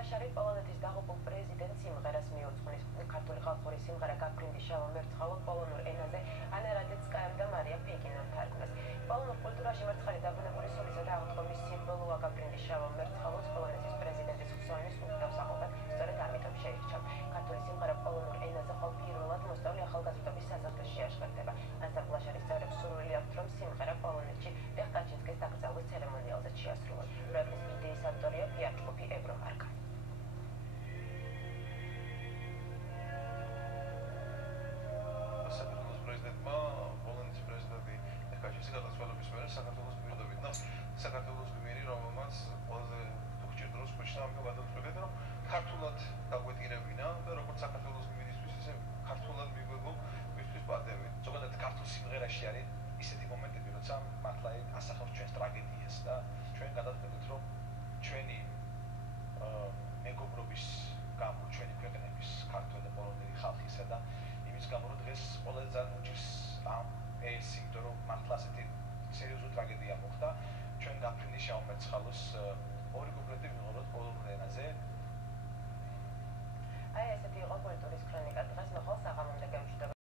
ბლაშარი პოლონეთის დაღუპულ პრეზიდენტ სიმღერას მიუძღვნის. ქართული ხალხური სიმღერა გაფრინდი შავ მერცხალო პოლონურ ენაზე ანა რადეცკაიამ და მარია ფეიკინამ თარგმნეს. პოლონურ კულტურაში მერცხალი დაბრუნებული სულისა და აღდგომის სიმბოლოა. გაფრინდი შავ მერცხალოს პოლონეთის პრეზიდენტის ხსოვნის უკდავსაღობად სწორედ ამიტომ შეირჩა. ქართული სიმღერა პოლონურ ენაზე ყოველდღიურად მოსწავლე ახალგაზრდობის სასახლეში აშკარდება. ანსამბლ ბლაშარის წევრებს სურვილი აქვთ, რომ სიმღერა პოლონეთში ლეხ-კაჩინსკის დაკრძალვის ცერემონიალზე შეასრულონ. პროექტის იდეის ავტორია PR-ჯგუფი ევრომარკა. საქართველოს პრეზიდენტმა პოლონეთის პრეზიდენტი ლეხ კაჩინსკის გარდაცვალების მერე საქართველოს პირდაპირ და საქართველოს გმირი, რომელმაც ყველაზე უხჭირ დროს მოჩნდა ამიტომ გადაწყვეტეთ, რომ ქართულად დაგვეტირებინა და როგორც საქართველოს გმირისთვის, ისე ქართულად მიგვეგო მისთვის პატევი. ზოგადად ქართულ სიმღერაში არის ისეთი მომენტები, როცა მართლა ასახავს ჩვენს ტრაგედიას და ჩვენ გადავხედოთ, რომ ჩვენი მეგობრობის გამო, ჩვენი ქვეყნების, ქართველი და პოლონელი ხალხისა და იმის გამო, რომ დღეს ყველაზე ძალიან უჭირს ამ ეს, იმიტომ რომ მართლა ასეთი სერიოზული ტრაგედია მოხდა. ჩვენ გაფრინდი შავ მერცხალოს ორი კუპლეტი ვიღოთ პოლონურ